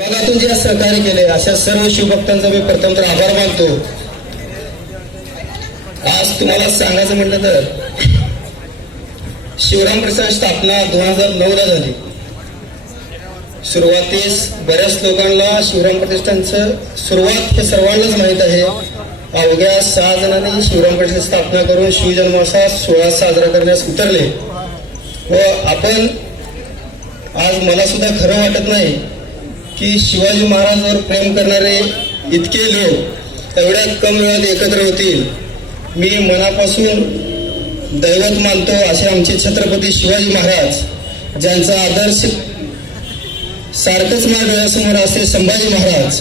भागातून जे सहकार्य केले अशा सर्व शिवभक्तांचा मी प्रथम तर आभार मानतो. आज तुम्हाला सांगायचं म्हटलं तर शिवराम प्रसाद स्थापना दोन हजार नऊ ला झाली. सुरुवातीस बऱ्याच लोकांना शिवराम प्रतिष्ठानचं सुरुवात हे सर्वांनाच माहीत आहे. अवघ्या सहा जणांनी शिवराम प्रतिष्ठान स्थापना करून शिवजन्मोत्सव सोहळा साजरा करण्यास उतरले. व आपण आज मला सुद्धा खरं वाटत नाही की शिवाजी महाराजांवर प्रेम करणारे इतके लोक एवढ्या कम वेळात एकत्र होतील. मी मनापासून दैवत मानतो असे आमचे छत्रपती शिवाजी महाराज ज्यांचा आदर्श सारखंच माझ्या डोळ्यासमोर असते संभाजी महाराज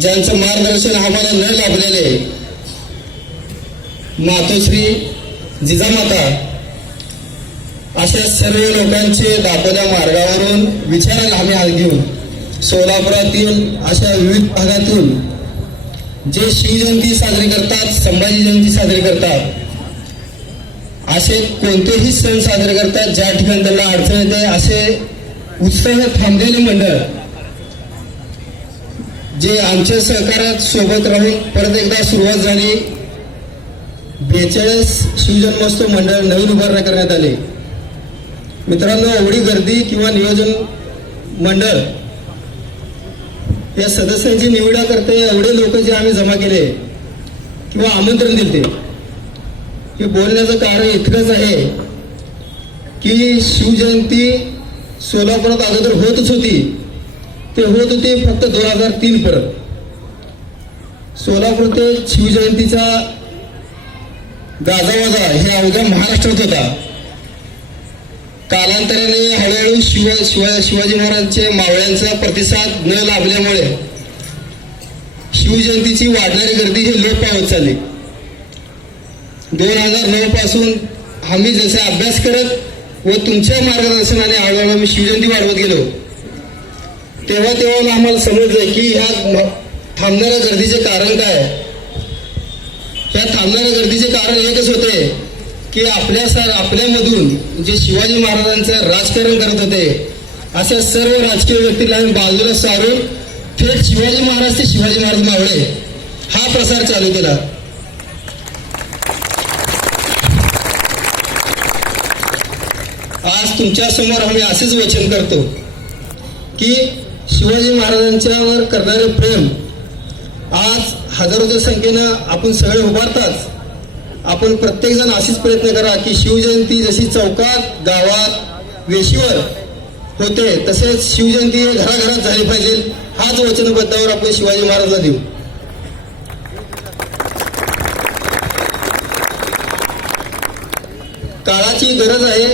ज्यांचं मार्गदर्शन आम्हाला न लाभलेले मातोश्री जिजामाता अशा सर्व लोकांचे दाखवल्या मार्गावरून विचारायला आम्ही आज घेऊन सोलापुरातील अशा विविध भागातून जे शिवजयंती साजरी करतात संभाजी जयंती साजरी करतात असे कोणतेही सण साजरे करतात ज्या ठिकाणी त्यांना अडचण येते असे उत्साह थांबलेले मंडळ जे आमच्या सहकारात सोबत राहून परत एकदा सुरुवात झाली. बेचाळीस शिवजन्मोत्सव मंडळ नवीन उभारणी करण्यात आले. मित्रांनो एवढी गर्दी किंवा नियोजन मंडळ या सदस्यांची निवडा करते एवढे लोक जे आम्ही जमा केले किंवा आमंत्रण दिले हे बोलण्याचं कारण इतकंच आहे की शिवजयंती सोलापुरात अगोदर होतच होती. ते होत होते फक्त दोन हजार तीन पर्यंत. सोलापूर ते शिवजयंतीचा गाजावाजा हे अवघ्या महाराष्ट्रात होता. कालांतराने हळूहळू शिव शिव शिवाजी महाराजांचे मावळ्यांचा प्रतिसाद न लाभल्यामुळे शिवजयंतीची वाढणारी गर्दी ही लोप पावत चालली. दोन हजार नऊ पासून आम्ही जसा अभ्यास करत व तुमच्या मार्गदर्शनाने हळूहळू आम्ही शिवजयंती वाढवत गेलो तेव्हा तेव्हा आम्हाला समजलं की ह्या थांबणाऱ्या गर्दीचे कारण काय? ह्या थांबणाऱ्या गर्दीचे कारण एकच होते की आपल्या सर आपल्यामधून जे शिवाजी महाराजांचं राजकारण करत होते अशा सर्व राजकीय व्यक्तीला आम्ही बाजूला सारून थेट शिवाजी महाराज ते शिवाजी महाराज मावळे हा प्रसार चालू केला. आज तुमच्यासमोर आम्ही असेच वचन करतो की शिवाजी महाराजांच्यावर करणारे प्रेम आज हजारोच्या संख्येनं आपण सगळे उभारताच. आपण प्रत्येकजण अशीच असेच प्रयत्न करा की शिवजयंती जशी चौकात गावात वेशीवर होते तसेच शिवजयंती हे घराघरात झाली पाहिजे. हाच वचनबद्धावर आपण शिवाजी महाराजला देऊ. काळाची गरज आहे.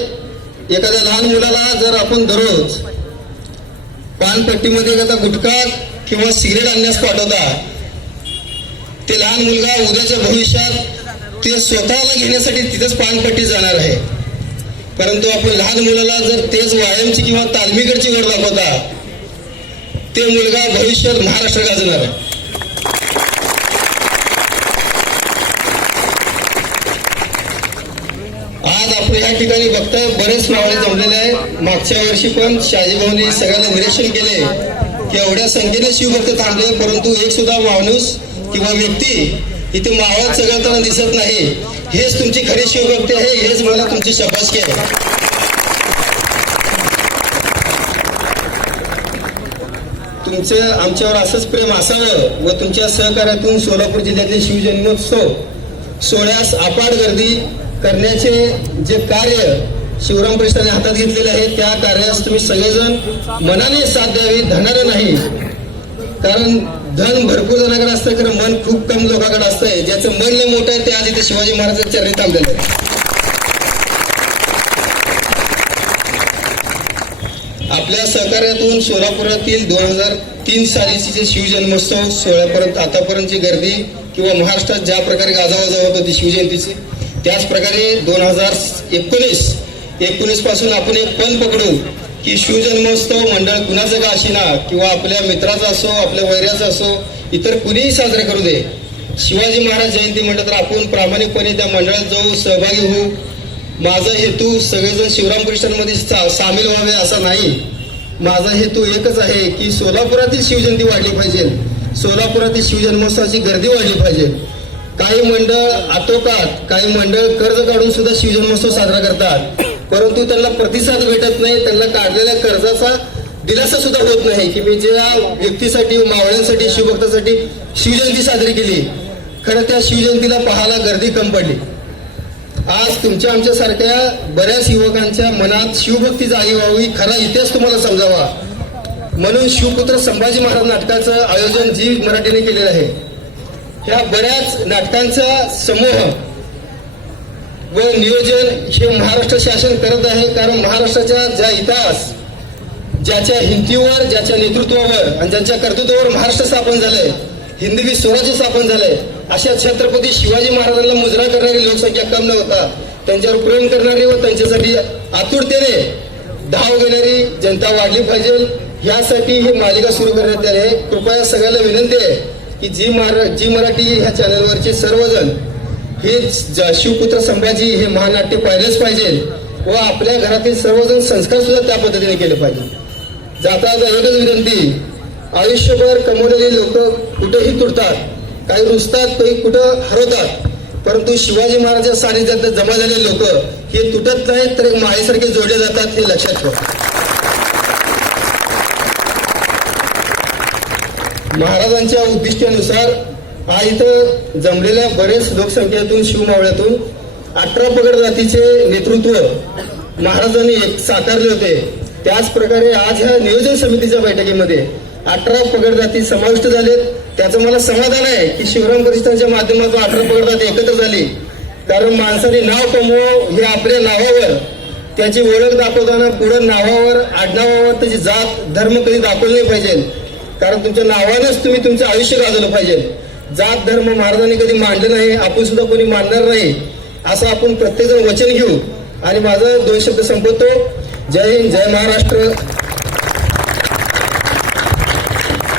एखाद्या लहान मुलाला जर आपण दररोज पानपट्टीमध्ये एखादा गुटखा किंवा सिगरेट आणण्यास पाठवता ते लहान मुलगा उद्याच्या भविष्यात ते स्वतःला घेण्यासाठी तिथंच पानपट्टी जाणार आहे. परंतु आपण लहान मुलाला जर तेच व्यायामची किंवा तालमीकडची गड दाखवता ते मुलगा भविष्यात महाराष्ट्र गाजणार आहे. आज आपण या ठिकाणी बघताय बरेच मावळे जमलेले आहेत. मागच्या वर्षी पण शहाजी भाऊनी सगळ्यांना निरीक्षण केले की एवढ्या संख्येने शिवभक्त थांबले परंतु एक सुद्धा माणूस किंवा व्यक्ती इथे मावळात सगळताना दिसत नाही. हेच तुमची खरी शिवभक्ती आहे हेच मला तुमची शबासकी आहे. तुमचं आमच्यावर असंच प्रेम असावं व तुमच्या सहकार्यातून सोलापूर जिल्ह्यातले शिवजन्मोत्सव सोहळ्यास अपार गर्दी करण्याचे जे कार्य शिवराम परिषदेने हातात घेतलेले आहे त्या कार्यास तुम्ही सगळेजण मनाने साथ द्यावी धनारे नाही. कारण धन भरपूर जणांकडे असतं खरं मन खूप कमी लोकांकडे असतंय. ज्याचं मन लय मोठं आहे ते आज इथे शिवाजी महाराजांच्या चरणी थांबलेलं आहे आपल्या सहकार्यातून सोलापुरातील दोन हजार तीन सालीची जे शिवजन्मोत्सव सोळापर्यंत आतापर्यंतची गर्दी किंवा महाराष्ट्रात ज्या प्रकारे गाजावाजा होत होती शिवजयंतीची त्याच प्रकारे दोन हजार एकोणीस एकोणीसपासून आपण एक पण पकडू की शिवजन्मोत्सव मंडळ कुणाचं का असेना किंवा आपल्या मित्राचा असो आपल्या वैऱ्याचा असो इतर कुणीही साजरे करू दे. शिवाजी महाराज जयंती म्हटलं तर आपण प्रामाणिकपणे त्या मंडळात जाऊ सहभागी होऊ. माझा हेतू सगळेजण शिवराम परिषदमध्ये सा- सामील व्हावे असा नाही. माझा हेतू एकच आहे की सोलापुरातील शिवजयंती वाढली पाहिजे. सोलापुरातील शिवजन्मोत्सवाची गर्दी वाढली पाहिजे. काही मंडळ आटोकात काही मंडळ कर्ज काढून सुद्धा शिवजन्मोत्सव साजरा करतात. परंतु त्यांना प्रतिसाद भेटत नाही त्यांना काढलेल्या कर्जाचा दिलासा सुद्धा होत नाही की मी ज्या व्यक्तीसाठी मावळ्यांसाठी शिवभक्तासाठी शिवजयंती साजरी केली खरं त्या शिवजयंतीला पाहायला गर्दी कम पडली. आज तुमच्या आमच्यासारख्या बऱ्याच युवकांच्या मनात शिवभक्ती जागी व्हावी खरा इतिहास तुम्हाला समजावा. म्हणून शिवपुत्र संभाजी महाराज नाटकाचं आयोजन जी मराठीने केलेलं आहे ह्या बऱ्याच नाटकांचा समूह व नियोजन हे महाराष्ट्र शासन करत आहे. कारण महाराष्ट्राचा ज्या इतिहास ज्याच्या हिंदीवर ज्याच्या नेतृत्वावर आणि ज्यांच्या कर्तृत्वावर महाराष्ट्र स्थापन झालंय हिंदवी स्वराज्य स्थापन झालंय अशा छत्रपती शिवाजी महाराजांना मुजरा करणारी लोकसंख्या कम नव्हता. त्यांच्यावर प्रेम करणारी व त्यांच्यासाठी आतुरतेने धाव घेणारी जनता वाढली पाहिजे. यासाठी ही मालिका सुरू करण्यात आली आहे. कृपया सगळ्याला विनंती आहे की जी महारा जी मराठी ह्या चॅनलवरचे सर्वजण हे शिवपुत्र संभाजी हे महानाट्य पाहिलेच पाहिजे व आपल्या घरातील सर्वजण संस्कार सुद्धा त्या पद्धतीने केले पाहिजे. जाता एकच विनंती आयुष्यभर कमवलेली लोक कुठेही तुटतात काही रुजतात काही कुठं हरवतात परंतु शिवाजी महाराजांच्या सानिध्यात जमा झालेले लोक हे तुटत नाहीत तर एक मायेसारखे जोडले जातात हे लक्षात ठेवा. महाराजांच्या उद्दिष्टानुसार आज इथं जमलेल्या बरेच लोकसंख्येतून शिवमावळ्यातून अठरा पगड जातीचे नेतृत्व महाराजांनी एक साकारले होते. त्याचप्रकारे आज ह्या नियोजन समितीच्या बैठकीमध्ये अठरा पगड जाती समाविष्ट झालेत. त्याचं मला समाधान आहे की शिवराम प्रतिष्ठानच्या माध्यमातून अठरा पगड जाती एकत्र झाली. कारण माणसाने नाव कमवावं हे आपल्या नावावर त्याची ओळख दाखवताना पुढे नावावर आडनावावर त्याची जात धर्म कधी दाखवलं नाही पाहिजे. कारण तुमच्या नावानंच तुम्ही तुमचं आयुष्य गाजवलं पाहिजे. जात धर्म महाराजांनी कधी मांडलं नाही आपण सुद्धा कोणी मांडणार नाही असं आपण प्रत्येकजण वचन घेऊ. आणि माझं दोन शब्द संपवतो. जय हिंद जय महाराष्ट्र.